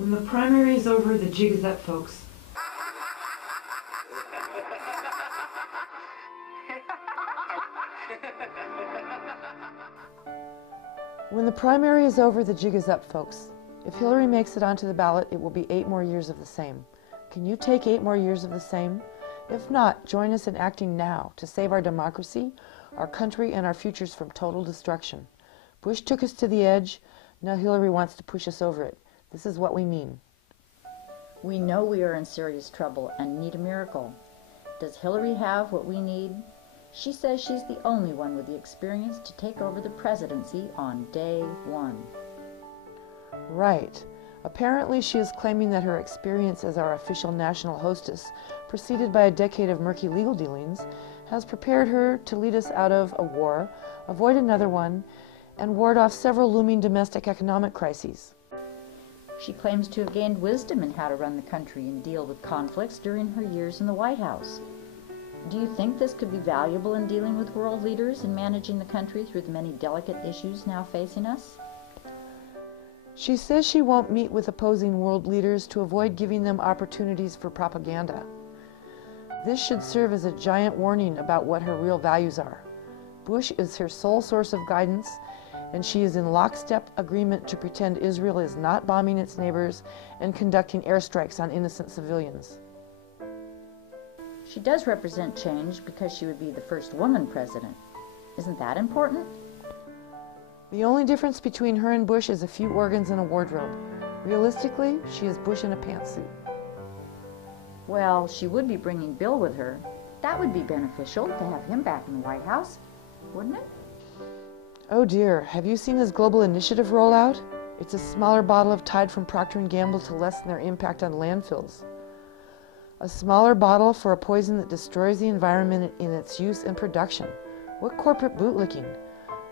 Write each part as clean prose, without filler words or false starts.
When the primary is over, the jig is up, folks. When the primary is over, the jig is up, folks. If Hillary makes it onto the ballot, it will be 8 more years of the same. Can you take 8 more years of the same? If not, join us in acting now to save our democracy, our country, and our futures from total destruction. Bush took us to the edge. Now Hillary wants to push us over it. This is what we mean. We know we are in serious trouble and need a miracle. Does Hillary have what we need? She says she's the only one with the experience to take over the presidency on day 1. Right. Apparently she is claiming that her experience as our official national hostess, preceded by a decade of murky legal dealings, has prepared her to lead us out of a war, avoid another one, and ward off several looming domestic economic crises. She claims to have gained wisdom in how to run the country and deal with conflicts during her years in the White House. Do you think this could be valuable in dealing with world leaders and managing the country through the many delicate issues now facing us? She says she won't meet with opposing world leaders to avoid giving them opportunities for propaganda. This should serve as a giant warning about what her real values are. Bush is her sole source of guidance, and she is in lockstep agreement to pretend Israel is not bombing its neighbors and conducting airstrikes on innocent civilians. She does represent change because she would be the first woman president. Isn't that important? The only difference between her and Bush is a few organs and a wardrobe. Realistically, she is Bush in a pantsuit. Well, she would be bringing Bill with her. That would be beneficial to have him back in the White House, wouldn't it? Oh dear, have you seen his global initiative rollout? It's a smaller bottle of Tide from Procter & Gamble to lessen their impact on landfills. A smaller bottle for a poison that destroys the environment in its use and production. What corporate bootlicking?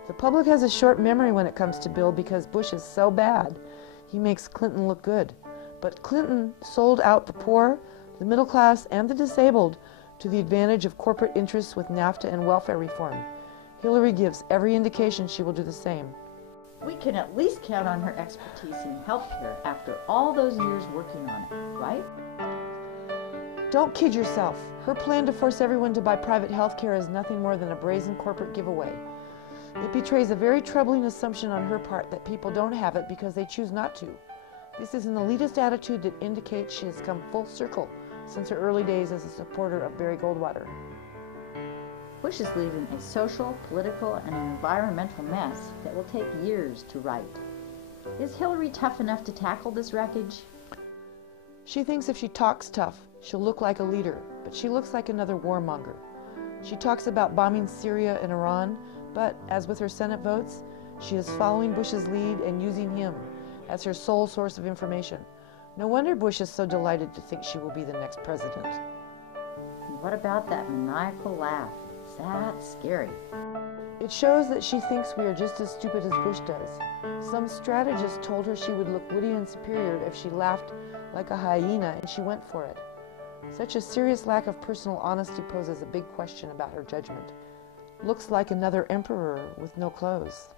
The public has a short memory when it comes to Bill because Bush is so bad. He makes Clinton look good. But Clinton sold out the poor, the middle class, and the disabled to the advantage of corporate interests with NAFTA and welfare reform. Hillary gives every indication she will do the same. We can at least count on her expertise in healthcare after all those years working on it, right? Don't kid yourself. Her plan to force everyone to buy private health care is nothing more than a brazen corporate giveaway. It betrays a very troubling assumption on her part that people don't have it because they choose not to. This is an elitist attitude that indicates she has come full circle since her early days as a supporter of Barry Goldwater. Bush is leaving a social, political, and environmental mess that will take years to right. Is Hillary tough enough to tackle this wreckage? She thinks if she talks tough, she'll look like a leader, but she looks like another warmonger. She talks about bombing Syria and Iran, but, as with her Senate votes, she is following Bush's lead and using him as her sole source of information. No wonder Bush is so delighted to think she will be the next president. And what about that maniacal laugh? That's scary. It shows that she thinks we are just as stupid as Bush does. Some strategist told her she would look witty and superior if she laughed like a hyena, and she went for it. Such a serious lack of personal honesty poses a big question about her judgment. Looks like another emperor with no clothes.